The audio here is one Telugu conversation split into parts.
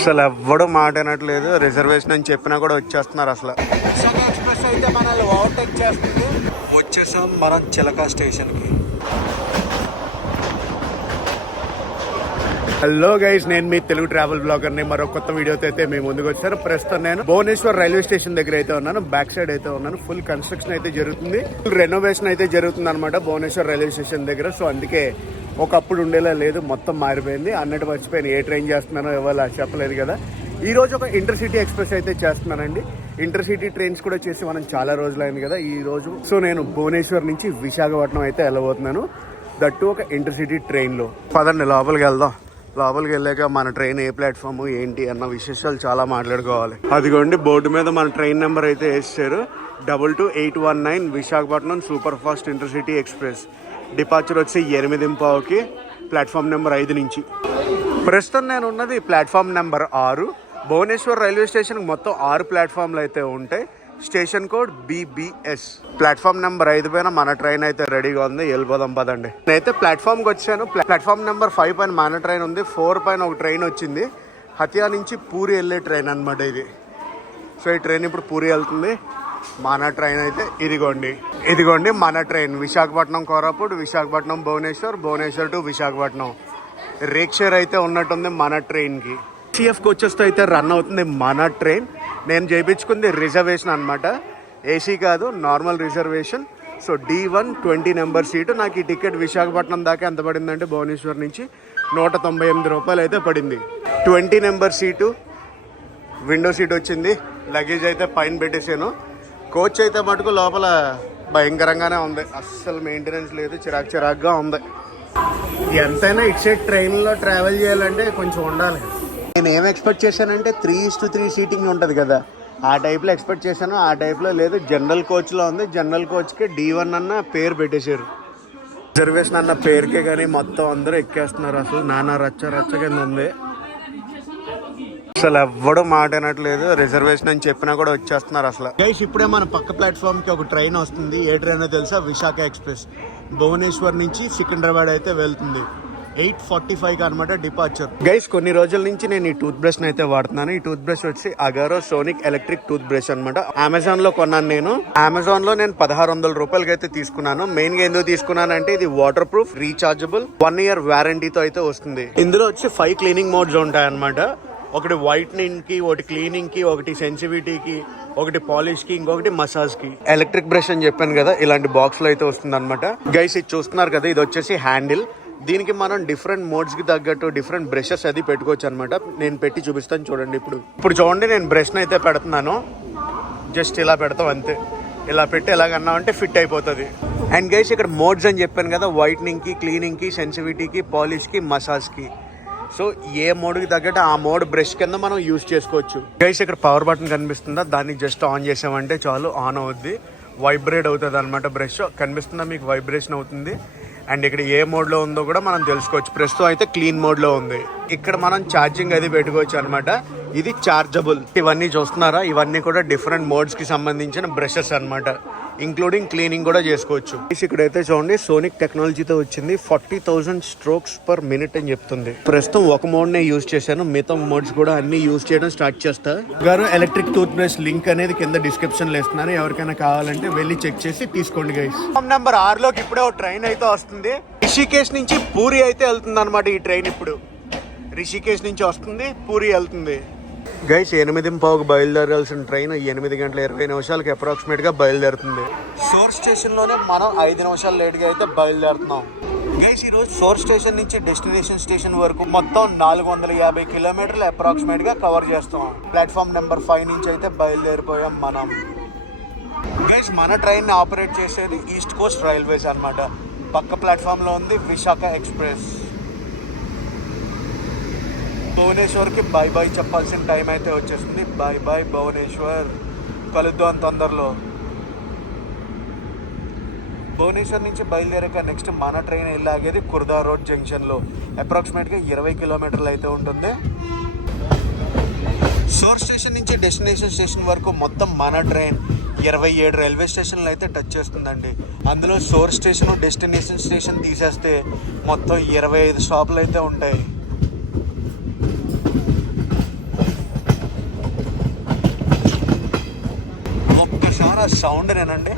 అసలు ఎవ్వడు మాట అనట్లేదు. రిజర్వేషన్ అని చెప్పినా కూడా వచ్చేస్తున్నారు. అసలు విశాఖ ఎక్స్ప్రెస్ అయితే మనల్ని ఓవర్టేక్ చేస్తుంది. వచ్చేసాం మనం చిలక స్టేషన్కి. హలో గైస్, నేను మీ తెలుగు ట్రావెల్ బ్లాగర్ ని మరో కొత్త వీడియోతో అయితే మేము ముందుకు వచ్చారు. ప్రస్తుతం నేను భువనేశ్వర్ రైల్వే స్టేషన్ దగ్గర అయితే ఉన్నాను. బ్యాక్ సైడ్ అయితే ఉన్నాను. ఫుల్ కన్స్ట్రక్షన్ అయితే జరుగుతుంది, ఫుల్ రెనోవేషన్ అయితే జరుగుతుంది అనమాట భువనేశ్వర్ రైల్వే స్టేషన్ దగ్గర. సో అందుకే ఒకప్పుడు ఉండేలా లేదు, మొత్తం మారిపోయింది. అన్నట్టు మర్చిపోయాను ఏ ట్రైన్ చేస్తున్నానో ఇవాళ చెప్పలేదు కదా. ఈ రోజు ఒక ఇంటర్సిటీ ఎక్స్ప్రెస్ అయితే చేస్తున్నానండి. ఇంటర్సిటీ ట్రైన్స్ కూడా చేసి మనం చాలా రోజులైంది కదా ఈ రోజు. సో నేను భువనేశ్వర్ నుంచి విశాఖపట్నం అయితే వెళ్ళబోతున్నాను, దట్టు ఒక ఇంటర్సిటీ ట్రైన్లో. పదండి లోపలికి వెళ్దాం. లోపలికి వెళ్ళాక మన ట్రైన్ ఏ ప్లాట్ఫామ్ ఏంటి అన్న విశేషాలు చాలా మాట్లాడుకోవాలి. అదిగోండి బోర్డు మీద మన ట్రైన్ నెంబర్ అయితే వేసారు, 22819 Visakhapatnam super fast intercity express. Departure వచ్చి 8:15కి, ప్లాట్ఫామ్ నెంబర్ 5 నుంచి. ప్రస్తుతం నేను ఉన్నది ప్లాట్ఫామ్ నెంబర్ 6. భువనేశ్వర్ రైల్వే స్టేషన్కి మొత్తం 6 ప్లాట్ఫామ్లు అయితే ఉంటాయి. Station code BBS. Platform number 5 పైన మన ట్రైన్ అయితే రెడీగా ఉంది. వెళ్ళిపోదాం పదండి. నేనైతే ప్లాట్ఫామ్కి వచ్చాను. ప్లాట్ఫామ్ నెంబర్ 5 పైన మన ట్రైన్ ఉంది. 4 పైన ఒక ట్రైన్ వచ్చింది, హతియా నుంచి పూరి వెళ్ళే ట్రైన్ అనమాట ఇది. సో ఈ ట్రైన్ ఇప్పుడు పూరి వెళ్తుంది. మన ట్రైన్ అయితే ఇదిగోండి మన ట్రైన్. విశాఖపట్నం కోరాపుట్, విశాఖపట్నం భువనేశ్వర్, భువనేశ్వర్ టు విశాఖపట్నం. రేక్షేర్ అయితే ఉన్నట్టుంది మన ట్రైన్కి. CFకి వచ్చేస్తే అయితే రన్ అవుతుంది మన ట్రైన్. నేను చేయించుకుంది రిజర్వేషన్ అనమాట, ఏసీ కాదు, normal reservation. So D1 20 number seat. నాకు ఈ టికెట్ విశాఖపట్నం దాకా ఎంత పడిందంటే భువనేశ్వర్ నుంచి 198 రూపాయలు అయితే పడింది. 20 నెంబర్ సీటు, విండో సీట్ వచ్చింది. లగేజ్ అయితే పైన పెట్టేసాను. కోచ్ అయితే మటుకు లోపల భయంకరంగానే ఉంది, అస్సలు మెయింటెనెన్స్ లేదు, చిరాకుగా ఉంది. ఎంతైనా ఇటు సైడ్ ట్రైన్లో ట్రావెల్ చేయాలంటే కొంచెం ఉండాలి. నేను ఏం ఎక్స్పెక్ట్ చేశానంటే 3:3 సీటింగ్ ఉంటుంది కదా, ఆ టైప్లో ఎక్స్పెక్ట్ చేశాను. ఆ టైప్లో లేదు, జనరల్ కోచ్లో ఉంది. జనరల్ కోచ్కి D1 అన్న పేరు పెట్టేశారు. రిజర్వేషన్ అన్న పేరుకే కానీ మొత్తం అందరూ ఎక్కేస్తున్నారు. అసలు నానా రచ్చ కింద ఉంది. అసలు ఎవ్వడు మాట అనట్లేదు. రిజర్వేషన్ అని చెప్పినా కూడా వచ్చేస్తున్నారు. అసలు గైస్ ఇప్పుడే మన పక్క ప్లాట్ఫామ్కి ఒక ట్రైన్ వస్తుంది. ఏ ట్రైన్ తెలుసా? విశాఖ ఎక్స్ప్రెస్. భువనేశ్వర్ నుంచి సికింద్రాబాద్ అయితే వెళ్తుంది. 8:45 అనమాట డిపార్చర్. గైస్ కొన్ని రోజుల నుంచి నేను ఈ టూత్ బ్రష్ అయితే వాడుతున్నాను. ఈ టూత్ బ్రష్ వచ్చి Agaro sonic electric tooth brush అనమాట. అమెజాన్ లో కొన్నాను నేను. అమెజాన్ లో నేను 1600 రూపాయలకి అయితే తీసుకున్నాను. మెయిన్ గా ఎందుకు తీసుకున్నానంటే ఇది వాటర్ ప్రూఫ్, రీచార్జబుల్, 1 year వారంటీతో అయితే వస్తుంది. ఇందులో వచ్చి 5 క్లీనింగ్ మోడ్స్ ఉంటాయి అనమాట. ఒకటి వైట్నింగ్ కి, ఒకటి క్లీనింగ్ కి, ఒకటి సెన్సిటివిటీకి, ఒకటి పాలిష్ కి, ఇంకొకటి మసాజ్ కి. ఎలక్ట్రిక్ బ్రష్ అని చెప్పాను కదా, ఇలాంటి బాక్స్ లో అయితే వస్తుంది అనమాట. గైస్ ఇది చూస్తున్నారు కదా, ఇది వచ్చేసి హ్యాండిల్. దీనికి మనం డిఫరెంట్ మోడ్స్ కి తగ్గట్టు డిఫరెంట్ బ్రషెస్ అది పెట్టుకోవచ్చు అనమాట. నేను పెట్టి చూపిస్తాను చూడండి. ఇప్పుడు చూడండి, నేను బ్రష్ అయితే పెడుతున్నాను. జస్ట్ ఇలా పెడతాం అంతే. ఇలా పెట్టి ఎలాగన్నా అంటే ఫిట్ అయిపోతుంది. అండ్ గైస్ ఇక్కడ మోడ్స్ అని చెప్పాను కదా, వైట్నింగ్ కి, క్లీనింగ్ కి, సెన్సిటివిటీకి, పాలిష్ కి, మసాజ్ కి. సో ఏ మోడ్కి తగ్గట్టు ఆ మోడ్ బ్రష్ కింద మనం యూజ్ చేసుకోవచ్చు. గైస్ ఇక్కడ పవర్ బటన్ కనిపిస్తుందా, దాన్ని జస్ట్ ఆన్ చేసామంటే చాలు ఆన్ అవుద్ది. వైబ్రేట్ అవుతుంది అనమాట బ్రష్. కనిపిస్తుందా మీకు? వైబ్రేషన్ అవుతుంది. అండ్ ఇక్కడ ఏ మోడ్లో ఉందో కూడా మనం తెలుసుకోవచ్చు. ప్రస్తుతం అయితే క్లీన్ మోడ్లో ఉంది. ఇక్కడ మనం ఛార్జింగ్ అది పెట్టుకోవచ్చు అనమాట. ఇది చార్జబుల్. ఇవన్నీ చూస్తున్నారా, ఇవన్నీ కూడా డిఫరెంట్ మోడ్స్కి సంబంధించిన బ్రషెస్ అనమాట. ఇంక్లూడింగ్ క్లీనింగ్ కూడా చేసుకోవచ్చు. ఇక్కడైతే చూడండి, సోనిక్ టెక్నాలజీతో వచ్చింది. 40,000 strokes per minute అని చెప్తుంది. ప్రస్తుతం ఒక మోడ్ నే యూజ్ చేశాను, మిగతా మోడ్స్ కూడా అన్ని యూజ్ చేయడం స్టార్ట్ చేస్తా. గారు ఎలక్ట్రిక్ టూత్ బ్రష్ లింక్ అనేది కింద డిస్క్రిప్షన్ లో ఇస్తున్నారు. ఎవరికైనా కావాలంటే వెళ్ళి చెక్ చేసి తీసుకోండి గైస్. నెంబర్ 6లోకి ఇప్పుడే ఒక ట్రైన్ అయితే వస్తుంది. రిషికేష్ నుంచి పూరి అయితే వెళ్తుంది అనమాట ఈ ట్రైన్. ఇప్పుడు రిషికేష్ నుంచి వస్తుంది, పూరి వెళ్తుంది. గైస్ 8:15కి బయలుదేరాల్సిన ట్రైన్ 8:20 అప్రాక్సిమేట్ గా బయలుదేరుతుంది. సోర్ స్టేషన్ లోనే మనం 5 నిమిషాలు లేట్ గా అయితే బయలుదేరుతున్నాం. గైస్ ఈ రోజు సోర్ స్టేషన్ నుంచి డెస్టినేషన్ స్టేషన్ వరకు మొత్తం 450 కిలోమీటర్లు అప్రాక్సిమేట్ గా కవర్ చేస్తాం. ప్లాట్ఫామ్ నెంబర్ 5 నుంచి అయితే బయలుదేరిపోయాం మనం. గైస్ మన ట్రైన్ ఆపరేట్ చేసేది ఈస్ట్ కోస్ట్ రైల్వేస్ అనమాట. పక్క ప్లాట్ఫామ్ లో ఉంది విశాఖ ఎక్స్ప్రెస్. భువనేశ్వర్కి బై చెప్పాల్సిన టైం అయితే వచ్చేసింది. బై భువనేశ్వర్, కలుద్దాం తొందరలో. భువనేశ్వర్ నుంచి బయలుదేరాక నెక్స్ట్ మన ట్రైన్ వెళ్ళాగేది కుర్దా రోడ్ జంక్షన్లో. అప్రాక్సిమేట్గా 20 కిలోమీటర్లు అయితే ఉంటుంది. సోర్ స్టేషన్ నుంచి డెస్టినేషన్ స్టేషన్ వరకు మొత్తం మన ట్రైన్ 27 రైల్వే స్టేషన్లు అయితే టచ్ చేస్తుందండి. అందులో సోర్ స్టేషన్, డెస్టినేషన్ స్టేషన్ తీసేస్తే మొత్తం 25 స్టాపులు అయితే ఉంటాయి. వస్తున్న సౌండ్ నేనండి.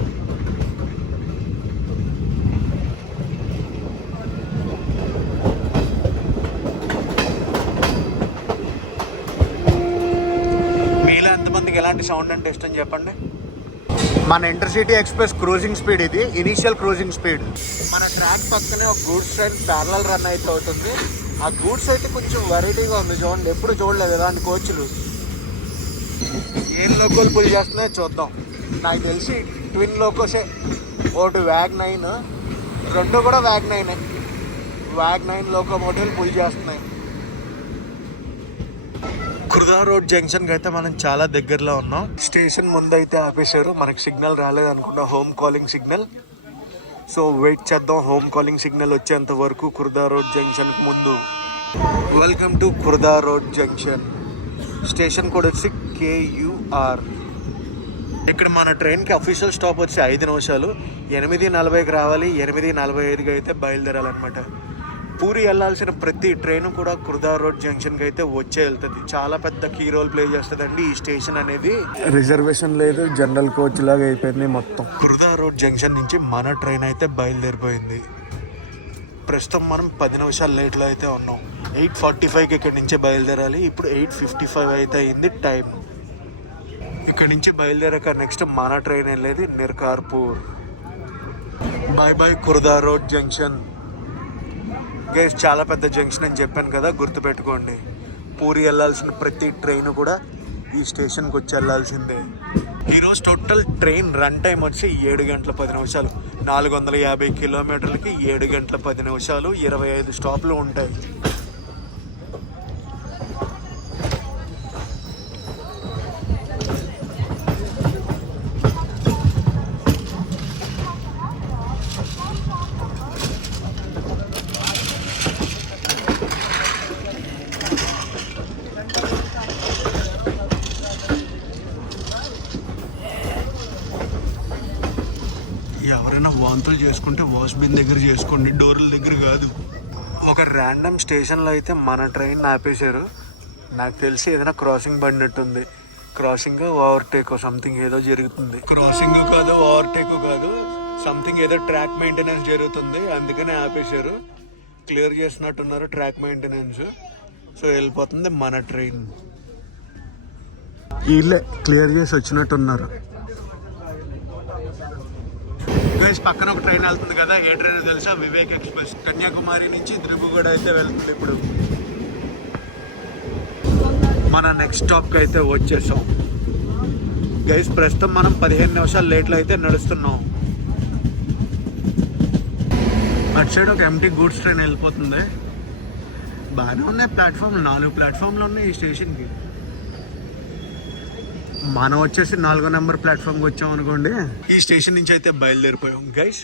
మీలో ఎంతమందికి ఎలాంటి సౌండ్ అంటే ఇష్టం చెప్పండి. మన ఇంటర్సిటీ ఎక్స్ప్రెస్ క్రూజింగ్ స్పీడ్ ఇది, ఇనీషియల్ క్రూజింగ్ స్పీడ్. మన ట్రాక్ పక్కనే ఒక గూడ్స్ ట్రైన్ ప్యారలల్ రన్ అయితే అవుతుంది. ఆ గూడ్స్ అయితే కొంచెం వెరైటీగా ఉంది చూడండి, ఎప్పుడు చూడలేదు ఇలాంటి కోచ్లు. ఏం లోకోలు పుల్ చేస్తున్నాయో చూద్దాం. నాకు తెలిసి ట్విన్ లోకోసే. ఒకటి WAG9, రెండు కూడా WAG9 లోకోమోటివ్లు పుల్ చేస్తున్నాయి. కుర్దా రోడ్ జంక్షన్కి అయితే మనం చాలా దగ్గరలో ఉన్నాం. స్టేషన్ ముందు అయితే ఆపేశారు, మనకి సిగ్నల్ రాలేదు అనుకుంటా, home calling signal. So wait చేద్దాం హోమ్ కాలింగ్ సిగ్నల్ వచ్చేంత వరకు కుర్దా రోడ్ జంక్షన్కి ముందు. Welcome to Khurda road junction. Station code వచ్చి KUR. ఇక్కడ మన ట్రైన్కి అఫీషియల్ స్టాప్ వచ్చి 5 నిమిషాలు. 8:40కి రావాలి, 8:45కి అయితే బయలుదేరాలన్నమాట. పూరి వెళ్ళాల్సిన ప్రతి ట్రైన్ కూడా కుర్దా రోడ్ జంక్షన్కి అయితే వచ్చే వెళ్తుంది. చాలా పెద్ద కీ రోల్ ప్లే చేస్తుందండి ఈ స్టేషన్ అనేది. రిజర్వేషన్ లేదు, జనరల్ కోచ్ లాగా అయిపోయింది మొత్తం. కుర్దా రోడ్ జంక్షన్ నుంచి మన ట్రైన్ అయితే బయలుదేరిపోయింది. ప్రస్తుతం మనం 10 నిమిషాలు లేట్లో అయితే ఉన్నాం. 8:45కి ఇక్కడి నుంచి బయలుదేరాలి. ఇప్పుడు 8:55 అయితే అయింది టైం. ఇక్కడి నుంచి బయలుదేరాక నెక్స్ట్ మన ట్రైన్ వెళ్ళేది Nirakarpur. Bye bye Khurda road junction. Guys చాలా పెద్ద జంక్షన్ అని చెప్పాను కదా, గుర్తుపెట్టుకోండి. పూరి వెళ్ళాల్సిన ప్రతి ట్రైన్ కూడా ఈ స్టేషన్కి వచ్చి వెళ్ళాల్సిందే. ఈరోజు టోటల్ ట్రైన్ రన్ టైం వచ్చి 7 గంటల 10 నిమిషాలు. 450 కిలోమీటర్లకి 7 గంటల 10 నిమిషాలు, 25 స్టాప్లు ఉంటాయి. ఎవరైనా వాంతులు చేసుకుంటే వాష్ బిన్ దగ్గర చేసుకోండి, డోర్ల దగ్గర కాదు. ఒక ర్యాండమ్ స్టేషన్లో అయితే మన ట్రైన్ ఆపేశారు. నాకు తెలిసి ఏదైనా క్రాసింగ్ పడినట్టుంది. క్రాసింగ్ ఓవర్టేక్ సంథింగ్ ఏదో జరుగుతుంది. క్రాసింగ్ కాదు, ఓవర్టేక్ కాదు, సంథింగ్ ఏదో ట్రాక్ మెయింటెనెన్స్ జరుగుతుంది, అందుకనే ఆపేశారు. క్లియర్ చేసినట్టున్నారు ట్రాక్ మెయింటెనెన్స్. సో వెళ్ళిపోతుంది మన ట్రైన్. వీళ్ళే క్లియర్ చేసి వచ్చినట్టున్నారు. పక్కన ఒక ట్రైన్ వెళ్తుంది కదా, ఏ ట్రైన్ తెలుసా? వివేక్ ఎక్స్ప్రెస్. కన్యాకుమారి నుంచి దిబ్రూగఢ్ అయితే వెళ్తుంది. ఇప్పుడు మన నెక్స్ట్ స్టాప్కి అయితే వచ్చేసాం గైస్. ప్రస్తుతం మనం 15 నిమిషాలు లేట్లో అయితే నడుస్తున్నాం. అటు సైడ్ ఒక ఎంటీ గూడ్స్ ట్రైన్ వెళ్ళిపోతుంది. బాగానే ఉన్నాయి ప్లాట్ఫామ్లు, 4 ప్లాట్ఫామ్లు ఉన్నాయి ఈ స్టేషన్కి. మనం వచ్చేసి 4వ నెంబర్ ప్లాట్ఫామ్కి వచ్చాం అనుకోండి. ఈ స్టేషన్ నుంచి అయితే బయలుదేరిపోయాం గైస్.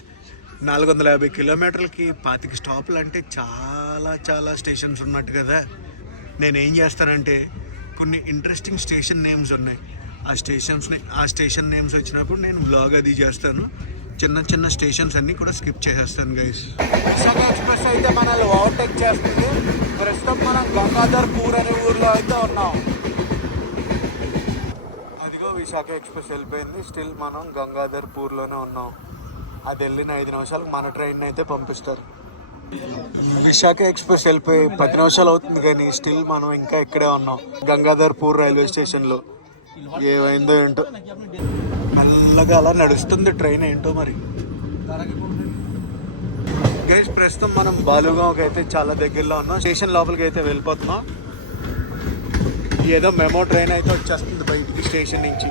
450 కిలోమీటర్లకి 25 స్టాపులు అంటే చాలా చాలా స్టేషన్స్ ఉన్నట్టు కదా. నేనేం చేస్తానంటే కొన్ని ఇంట్రెస్టింగ్ స్టేషన్ నేమ్స్ ఉన్నాయి, ఆ స్టేషన్ నేమ్స్ వచ్చినప్పుడు నేను వ్లాగ్ అది చేస్తాను. చిన్న చిన్న స్టేషన్స్ అన్నీ కూడా స్కిప్ చేసేస్తాను గైస్. విశాఖ ఎక్స్ప్రెస్ అయితే మనల్ని ఓవర్టేక్ చేస్తుంది. ప్రస్తుతం మనం గంగాధర్పూర్ అనే ఊర్లో అయితే ఉన్నాం. విశాఖ ఎక్స్ప్రెస్ వెళ్ళిపోయింది. స్టిల్ మనం గంగాధర్పూర్లోనే ఉన్నాం. అది వెళ్ళిన 5 నిమిషాలకు మన ట్రైన్ అయితే పంపిస్తారు. విశాఖ ఎక్స్ప్రెస్ వెళ్ళిపోయి 10 నిమిషాలు అవుతుంది కానీ స్టిల్ మనం ఇంకా ఇక్కడే ఉన్నాం గంగాధర్పూర్ రైల్వే స్టేషన్లో. ఏమైందో ఏంటో, మెల్లగా అలా నడుస్తుంది ట్రైన్, ఏంటో మరి. గైస్ ప్రస్తుతం మనం బాలుగాంకి అయితే చాలా దగ్గరలో ఉన్నాం. స్టేషన్ లోపలికి అయితే వెళ్ళిపోతున్నాం. ఏదో మెమో ట్రైన్ అయితే వచ్చేస్తుంది బయటికి స్టేషన్ నుంచి.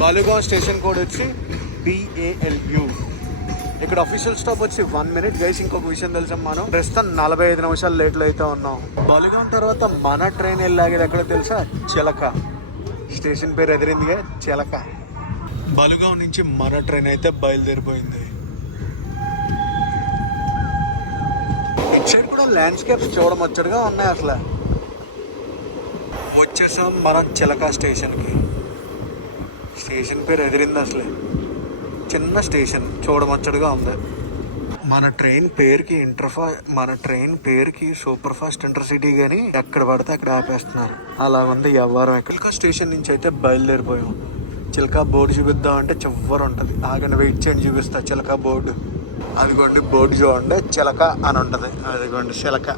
బాలుగాం స్టేషన్ కోడ్ వచ్చి BALU. ఇక్కడ అఫీషియల్ స్టాప్ వచ్చి 1 minute గైస్. ఇంకొక విషయం తెలుసా, మనం ప్రస్తుతం 45 నిమిషాలు లేట్లో అయితే ఉన్నాం. బాలుగాం తర్వాత మన ట్రైన్ వెళ్ళాగేది ఎక్కడ తెలుసా? చిలక. స్టేషన్ పేరు ఎదిరిందిగా, చిలక. బాలుగాం నుంచి మన ట్రైన్ అయితే బయలుదేరిపోయింది. ఇటు సైడ్ కూడా ల్యాండ్స్కేప్స్ చూడముచ్చటగా ఉన్నాయి. అసలు వచ్చేసాం మనం చిలక స్టేషన్కి. స్టేషన్ పేరు ఎదిరింది అసలే, చిన్న స్టేషన్, చూడముచ్చటగా ఉంది. మన ట్రైన్ పేరుకి సూపర్ ఫాస్ట్ ఇంటర్సిటీ కానీ ఎక్కడ పడితే అక్కడ ఆపేస్తున్నారు. అలా ఉంది వ్యవహారం. చిలక స్టేషన్ నుంచి అయితే బయలుదేరిపోయాం. చిలక బోర్డు చూపిద్దాం అంటే చివరి ఉంటుంది. ఆగండి వెయిట్ చేయండి, చూపిస్తా చిలక బోర్డు. అదిగోండి బోర్డు చూడండి, చిలక అని ఉంటుంది. అదిగోండి చిలక.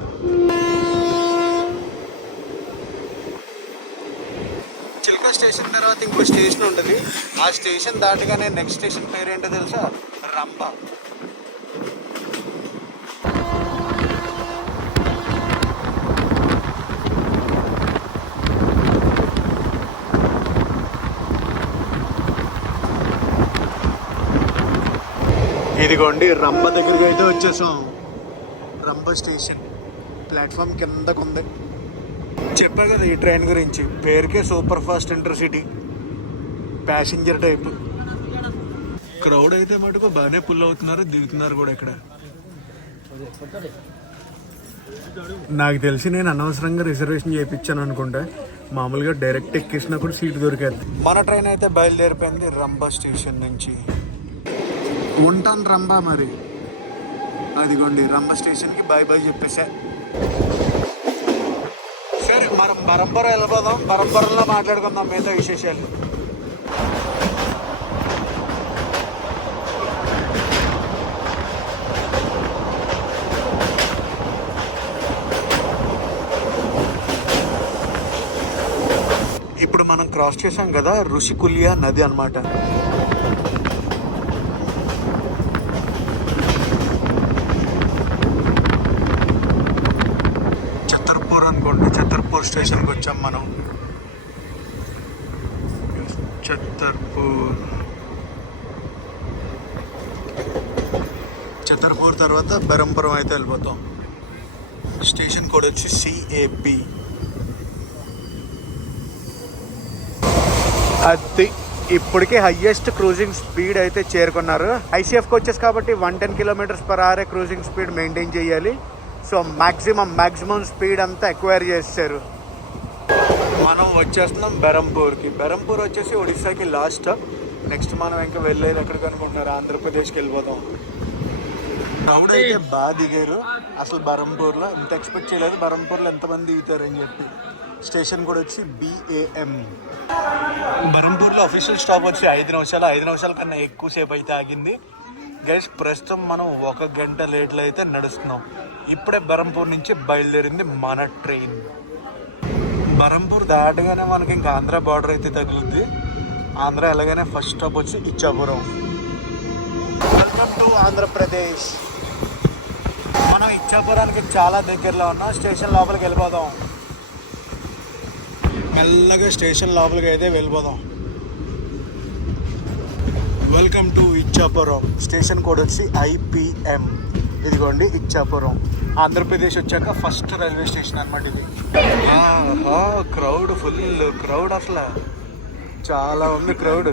చిలక స్టేషన్ తర్వాత ఇంకో స్టేషన్ ఉంటుంది. ఆ స్టేషన్ దాటగానే నెక్స్ట్ స్టేషన్ పేరేంటో తెలుసా? రంభ. ఇదిగోండి రంభ దగ్గరికి అయితే వచ్చేసాం. రంభ స్టేషన్ ప్లాట్ఫామ్ కిందకు ఉంది. చెప్పా కదా ఈ ట్రైన్ గురించి, పేరుకే super fast intercity, passenger type. Crowd అయితే మటుకు బాగానే పుల్ అవుతున్నారు, దిగుతున్నారు కూడా ఇక్కడ. నాకు తెలిసి నేను అనవసరంగా రిజర్వేషన్ చేయించాను అనుకుంటా. మామూలుగా డైరెక్ట్ ఎక్కేసినా కూడా సీట్ దొరికేది. మన ట్రైన్ అయితే బయలుదేరిపోయింది రంభ స్టేషన్ నుంచి. ఉంటాను రంభ మరి. అదిగోండి రంభ స్టేషన్కి బాయ్ బాయ్ చెప్పేసా. సరే మనం బరంపురం వెళ్ళిపోదాం, బరంపురంలో మాట్లాడుకుందాం మిగతా విశేషాలు. ఇప్పుడు మనం క్రాస్ చేసాం కదా ఋషికుల్య నది అన్నమాట. అనుకోండి ఛతర్పూర్ స్టేషన్కి వచ్చాం మనం. ఛతర్పూర్ తర్వాత బరంపురం అయితే వెళ్ళిపోతాం. స్టేషన్ కోడ్ వచ్చి CAP. అది ఇప్పటికే హైయెస్ట్ క్రూజింగ్ స్పీడ్ అయితే చేరుకున్నారు. ICF కోచెస్ కాబట్టి 110 km/h క్రూజింగ్ స్పీడ్ మెయింటైన్ చేయాలి. సో మ్యాక్సిమం స్పీడ్ అంతా ఎక్వైర్ చేస్తారు. మనం వచ్చేస్తున్నాం బెరంపూర్కి. బెరంపూర్ వచ్చేసి ఒడిస్సాకి లాస్ట్ స్టాప్. నెక్స్ట్ మనం ఇంకా వెళ్ళేది ఎక్కడికి అనుకుంటున్నారు? ఆంధ్రప్రదేశ్కి వెళ్ళిపోతాం. క్రౌడ్ అయితే బాగా దిగారు. అసలు బెరంపూర్లో ఇంత ఎక్స్పెక్ట్ చేయలేదు, బెరంపూర్లో ఎంతమంది దిగుతారని చెప్పి. స్టేషన్ కూడా వచ్చి BAM. బెరంపూర్లో అఫీషియల్ స్టాప్ వచ్చి 5 నిమిషాలు. 5 నిమిషాల కన్నా ఎక్కువసేపు అయితే ఆగింది. గైస్ ప్రస్తుతం మనం 1 గంట లేట్లో అయితే నడుస్తున్నాం. ఇప్పుడే బెరంపూర్ నుంచి బయలుదేరింది మన ట్రైన్. బెరంపూర్ దాటగానే మనకి ఇంకా ఆంధ్ర బార్డర్ అయితే తగులుద్ది. ఆంధ్ర వెళ్ళగానే ఫస్ట్ స్టాప్ వచ్చి ఇచ్చాపురం. Welcome to Andhra Pradesh. మనం ఇచ్చాపురానికి చాలా దగ్గరలో ఉన్నాం. స్టేషన్ లోపలికి వెళ్ళిపోదాం. మెల్లగా స్టేషన్ లోపలికి అయితే వెళ్ళిపోదాం. Welcome to Ichchapuram. Station code వచ్చి IPM. ఇదిగోండి ఇచ్చాపురం. ఆంధ్రప్రదేశ్ వచ్చాక ఫస్ట్ రైల్వే స్టేషన్ అనమాట ఇది. క్రౌడ్ ఫుల్ క్రౌడ్, అసలు చాలా ఉంది క్రౌడ్,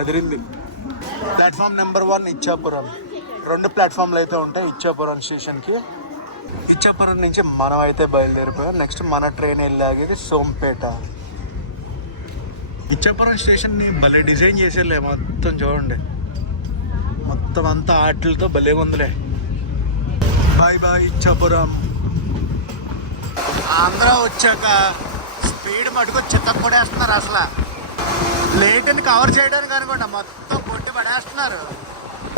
అదిరింది. Platform number 1 Ichchapuram. 2 ప్లాట్ఫామ్లు అయితే ఉంటాయి ఇచ్చాపురం స్టేషన్కి. ఇచ్చాపురం నుంచి మనం అయితే బయలుదేరిపోయాం. నెక్స్ట్ మన ట్రైన్ వెళ్ళాగేది సోంపేట. ఇచ్చాపురం స్టేషన్ని భలే డిజైన్ చేసేలే, మొత్తం చూడండి, మొత్తం అంతా ఆటలతో భలే ఉందిలే. Bye bye Ichchapuram. ఆంధ్ర వచ్చాక స్పీడ్ మటుకు చెత్త కొడేస్తున్నారు. అసలు లేట్ని కవర్ చేయడానికి అనుకోండి మొత్తం కొట్టి పడేస్తున్నారు.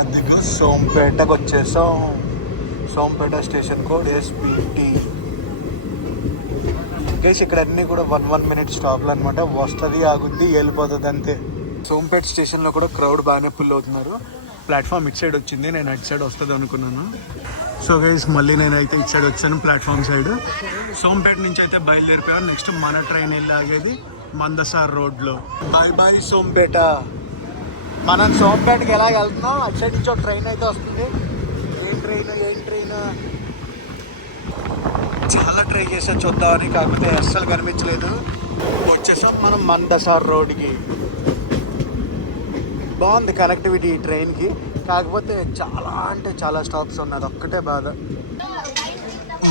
అదిగో సోంపేటకు వచ్చేసాం. Sompeta station code SPT. Guys ఇక్కడ అన్నీ కూడా 1 minute స్టాప్లు అనమాట. వస్తుంది, ఆగుద్ది, వెళ్ళిపోతుంది అంతే. సోంపేట స్టేషన్లో కూడా క్రౌడ్ బాగానే ఫుల్ అవుతున్నారు. ప్లాట్ఫామ్ ఇటు సైడ్ వచ్చింది, నేను అటు సైడ్ వస్తుంది అనుకున్నాను. సో గైస్ మళ్ళీ నేనైతే ఇటు సైడ్ వచ్చాను ప్లాట్ఫామ్ సైడ్. సోంపేట నుంచి అయితే బయలుదేరిపోయాను. నెక్స్ట్ మన ట్రైన్ వెళ్ళి ఆగేది మందసార్ రోడ్లో. Bye bye Sompeta. మనం సోంపేటకి ఎలాగ వెళ్తున్నాం, అటు సైడ్ నుంచి ఒక ట్రైన్ అయితే వస్తుంది. ఏం ట్రైన్ చాలా ట్రై చేసా చూద్దామని, కాకపోతే అస్సలు కనిపించలేదు. వచ్చేసాం మనం మందసార్ రోడ్కి. బాగుంది కనెక్టివిటీ ఈ ట్రైన్కి, కాకపోతే చాలా అంటే చాలా స్టాప్స్ ఉన్నది, ఒక్కటే బాధ.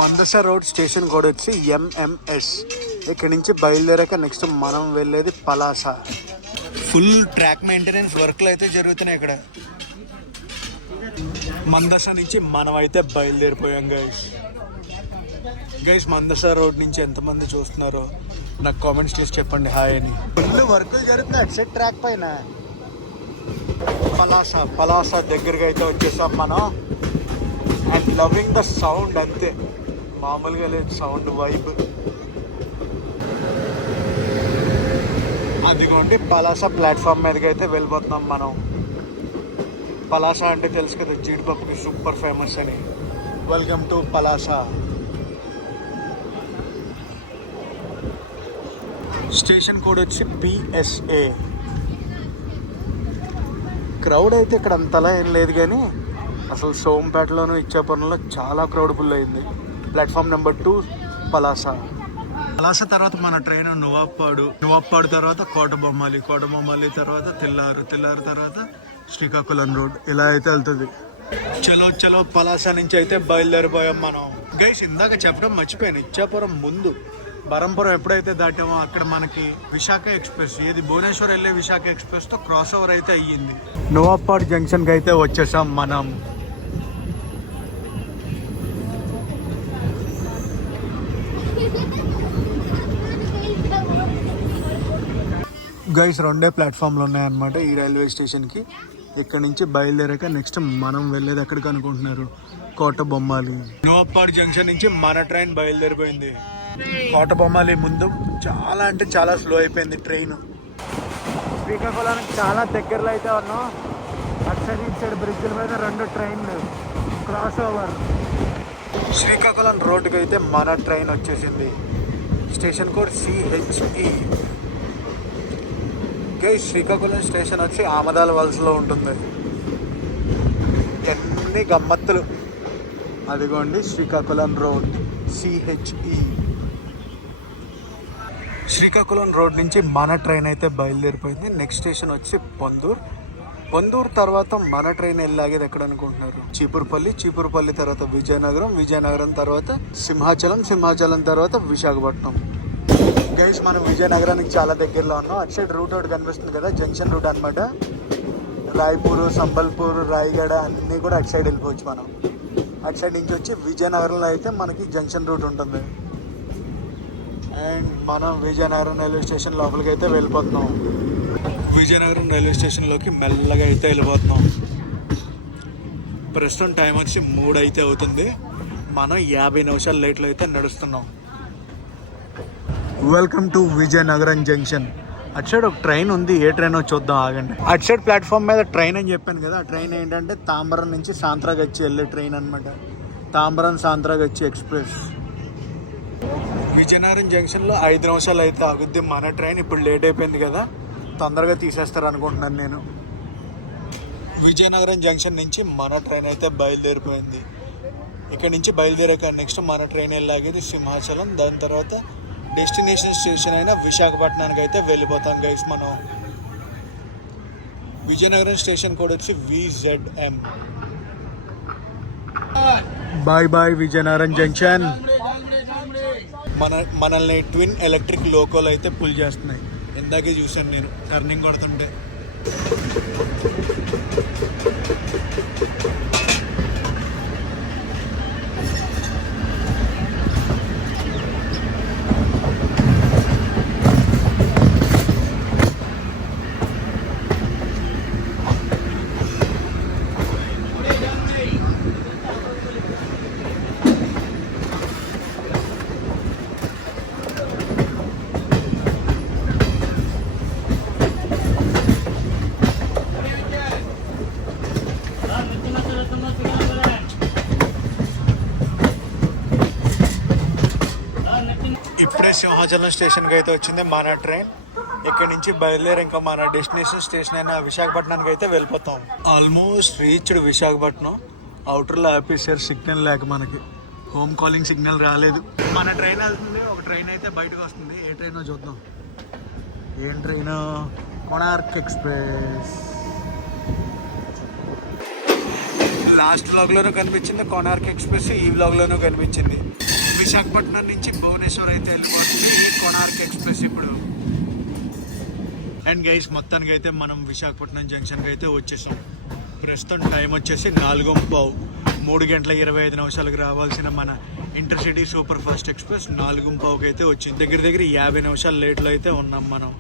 మందసార్ రోడ్ స్టేషన్ కూడా వచ్చి MMS. ఇక్కడి నుంచి బయలుదేరాక నెక్స్ట్ మనం వెళ్ళేది పలాస. ఫుల్ ట్రాక్ మెయింటెనెన్స్ వర్క్లు అయితే జరుగుతున్నాయి ఇక్కడ. మందస నుంచి మనం అయితే బయలుదేరిపోయాం గైస్. మందసార్ రోడ్ నుంచి ఎంతమంది చూస్తున్నారో నాకు కామెంట్స్ చేసి చెప్పండి హాయ్ అని. ఫుల్ వర్కులు జరుగుతుంది అటు సైడ్ ట్రాక్ పైన. పలాస దగ్గరగా అయితే వచ్చేసాం మనం. అండ్ లవింగ్ ద సౌండ్, అంతే మామూలుగా లేదు సౌండ్ వైబ్. అదిగోండి పలాస ప్లాట్ఫామ్ మీదకి అయితే వెళ్ళిపోతున్నాం మనం. పలాస అంటే తెలుసు కదా, జీడిపప్పుకి సూపర్ ఫేమస్ అని. Welcome to Palasa. Station code వచ్చి PSA. క్రౌడ్ అయితే ఇక్కడ అంతలా ఏం లేదు, కానీ అసలు సోంపేటలోను ఇచ్చాపురంలో చాలా క్రౌడ్ ఫుల్ అయింది. Platform number 2 Palasa. పలాస తర్వాత మన ట్రైన్ నువ్వప్పాడు తర్వాత కోటబొమ్మాలి తర్వాత తిల్లారు తర్వాత శ్రీకాకుళం రోడ్. ఇలా అయితే వెళ్తుంది. చలో పలాస నుంచి అయితే బయలుదేరిపోయాం మనం. గైస్ ఇందాక చెప్పడం మర్చిపోయాను, ఇచ్చాపురం ముందు బరంపురం ఎప్పుడైతే దాటామో అక్కడ మనకి విశాఖ ఎక్స్ప్రెస్, ఏది భువనేశ్వర్ వెళ్ళే విశాఖ ఎక్స్ప్రెస్ తో క్రాస్ ఓవర్ అయితే అయ్యింది. నువ్వప్పాడు జంక్షన్ కి అయితే వచ్చేసాం మనం. గైస్ 2 ప్లాట్ఫామ్లు ఉన్నాయన్నమాట ఈ రైల్వే స్టేషన్కి. ఇక్కడ నుంచి బయలుదేరాక నెక్స్ట్ మనం వెళ్ళేది ఎక్కడికి అనుకుంటున్నారు? కోటబొమ్మాలి. నువ్వప్పాడు జంక్షన్ నుంచి మన ట్రైన్ బయలుదేరిపోయింది. కోటబొమ్మాలి ముందు చాలా అంటే చాలా స్లో అయిపోయింది ట్రైన్. శ్రీకాకుళానికి చాలా దగ్గరలో అయితే ఉన్నాం. అటు సైడ్ ఇటు సైడ్ బ్రిడ్జ్ల మీద 2 ట్రైన్లు క్రాస్ ఓవర్. శ్రీకాకుళం రోడ్డుకి అయితే మన ట్రైన్ వచ్చేసింది. Station code CHE. Srikakulam station వచ్చి ఆమదాల వలసలో ఉంటుంది. ఎన్ని గమ్మత్తులు. అదిగోండి Srikakulam road CHE. Srikakulam road నుంచి మన ట్రైన్ అయితే బయలుదేరిపోయింది. నెక్స్ట్ స్టేషన్ వచ్చి పొందూరు తర్వాత మన ట్రైన్ వెళ్ళాగేది ఎక్కడ అనుకుంటున్నారు? చీపురుపల్లి తర్వాత విజయనగరం తర్వాత సింహాచలం తర్వాత విశాఖపట్నం. గైస్ మనం విజయనగరానికి చాలా దగ్గరలో ఉన్నాం. అటు సైడ్ రూట్ ఒకటి కనిపిస్తుంది కదా, జంక్షన్ రూట్ అనమాట. రాయ్పూర్, సంబల్పూర్, రాయగడ అన్నీ కూడా అటు సైడ్ వెళ్ళిపోవచ్చు మనం. అటు సైడ్ నుంచి వచ్చి విజయనగరంలో అయితే మనకి జంక్షన్ రూట్ ఉంటుంది. అండ్ మనం విజయనగరం రైల్వే స్టేషన్ లోపలికి అయితే వెళ్ళిపోతున్నాం. విజయనగరం రైల్వే స్టేషన్లోకి మెల్లగా అయితే వెళ్ళిపోతున్నాం. ప్రస్తుతం టైం వచ్చి 3 అయితే అవుతుంది. మనం 50 నిమిషాలు లేట్లో అయితే నడుస్తున్నాం. Welcome to Vizianagaram junction. అటు సైడ్ ఒక ట్రైన్ ఉంది, ఏ ట్రైన్ చూద్దాం ఆగండి. అటు సైడ్ ప్లాట్ఫామ్ మీద ట్రైన్ అని చెప్పాను కదా, ఆ ట్రైన్ ఏంటంటే తాంబరం నుంచి సాంత్రాగచ్చి వెళ్ళే ట్రైన్ అనమాట. తాంబరం సాంత్రాగచ్చి ఎక్స్ప్రెస్. విజయనగరం జంక్షన్లో 5 నిమిషాలు అయితే ఆగుద్ది మన ట్రైన్. ఇప్పుడు లేట్ అయిపోయింది కదా, తొందరగా తీసేస్తారు అనుకుంటున్నాను నేను. విజయనగరం జంక్షన్ నుంచి మన ట్రైన్ అయితే బయలుదేరిపోయింది. ఇక్కడ నుంచి బయలుదేరాక నెక్స్ట్ మన ట్రైన్ వెళ్ళాగేది సింహాచలం. దాని తర్వాత డెస్టినేషన్ స్టేషన్ అయిన విశాఖపట్నానికి అయితే వెళ్ళిపోతాం గైస్ మనం. విజయనగరం స్టేషన్ కోడ్ వచ్చి VZM. Bye Vizianagaram junction. మనల్ని ట్విన్ ఎలక్ట్రిక్ లోకోలు అయితే పుల్ చేస్తున్నాయి. ఇందాకే చూశాను నేను టర్నింగ్ కొడుతుంటే. ఇప్పుడే సింహాచలం స్టేషన్కి అయితే వచ్చింది మన ట్రైన్. ఇక్కడి నుంచి బయలుదేరి ఇంకా మన డెస్టినేషన్ స్టేషన్ అయిన విశాఖపట్నానికి అయితే వెళ్ళిపోతాం. Almost reached Visakhapatnam. అవుటర్లో ఆపేసారు సిగ్నల్ లేక, మనకి హోమ్ కాలింగ్ సిగ్నల్ రాలేదు. మన ట్రైన్ వెళ్తుంది, ఒక ట్రైన్ అయితే బయటకు వస్తుంది. ఏ ట్రైనో చూద్దాం. ఏం ట్రైన్? కోనార్క్ ఎక్స్ప్రెస్. లాస్ట్ వ్లాగ్లోనూ కనిపించింది కోనార్క్ ఎక్స్ప్రెస్, ఈ వ్లాగ్లోనూ కనిపించింది. విశాఖపట్నం నుంచి భువనేశ్వర్ అయితే వెళ్ళిపోతుంది ఈ కోనార్క్ ఎక్స్ప్రెస్ ఇప్పుడు. అండ్ గైస్ మొత్తానికి అయితే మనం విశాఖపట్నం జంక్షన్కి అయితే వచ్చేసాం. ప్రస్తుతం టైం వచ్చేసి 4:15. 3:25 రావాల్సిన మన ఇంటర్సిటీ సూపర్ ఫాస్ట్ ఎక్స్ప్రెస్ 4:15 అయితే వచ్చింది. దగ్గర 50 నిమిషాలు లేట్లో అయితే ఉన్నాం మనం.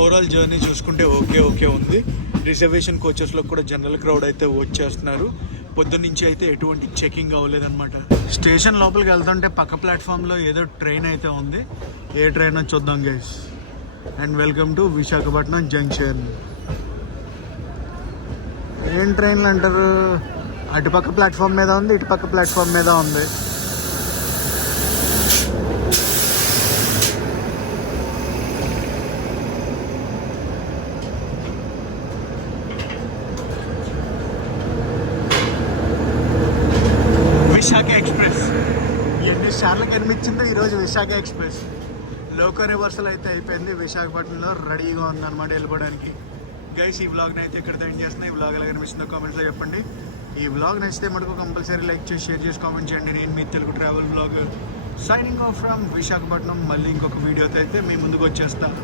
ఓవరాల్ జర్నీ చూసుకుంటే ఓకే ఉంది. రిజర్వేషన్ కోచెస్లో కూడా జనరల్ క్రౌడ్ అయితే వచ్చేస్తున్నారు. పొద్దున్నుంచి అయితే ఎటువంటి చెకింగ్ అవ్వలేదన్నమాట. స్టేషన్ లోపలికి వెళ్తుంటే పక్క ప్లాట్ఫామ్లో ఏదో ట్రైన్ అయితే ఉంది. ఏ ట్రైన్ చూద్దాం guys. And welcome to Visakhapatnam junction. ఏం ట్రైన్లు అంటారు, అటుపక్క ప్లాట్ఫామ్ మీద ఉంది, ఇటుపక్క ప్లాట్ఫామ్ మీద ఉంది. విశాఖ ఎక్స్ప్రెస్ ఎన్నిసార్లు కనిపించిందో ఈరోజు విశాఖ ఎక్స్ప్రెస్. లోకో రివర్సల్ అయితే అయిపోయింది. విశాఖపట్నంలో రెడీగా ఉందన్నమాట వెళ్ళిపోవడానికి. గైస్ ఈ వ్లాగ్ని అయితే ఇక్కడ ఎండ్ చేస్తున్నా. ఈ వ్లాగ్ ఎలా కనిపిస్తుందో కామెంట్స్లో చెప్పండి. ఈ వ్లాగ్ నచ్చితే మటుకు కంపల్సరీ లైక్ చేసి షేర్ చేసి కామెంట్ చేయండి. నేను మీ Telugu travel vlog signing off from Visakhapatnam. మళ్ళీ ఇంకొక వీడియోతో అయితే మీ ముందుకు వచ్చేస్తాను.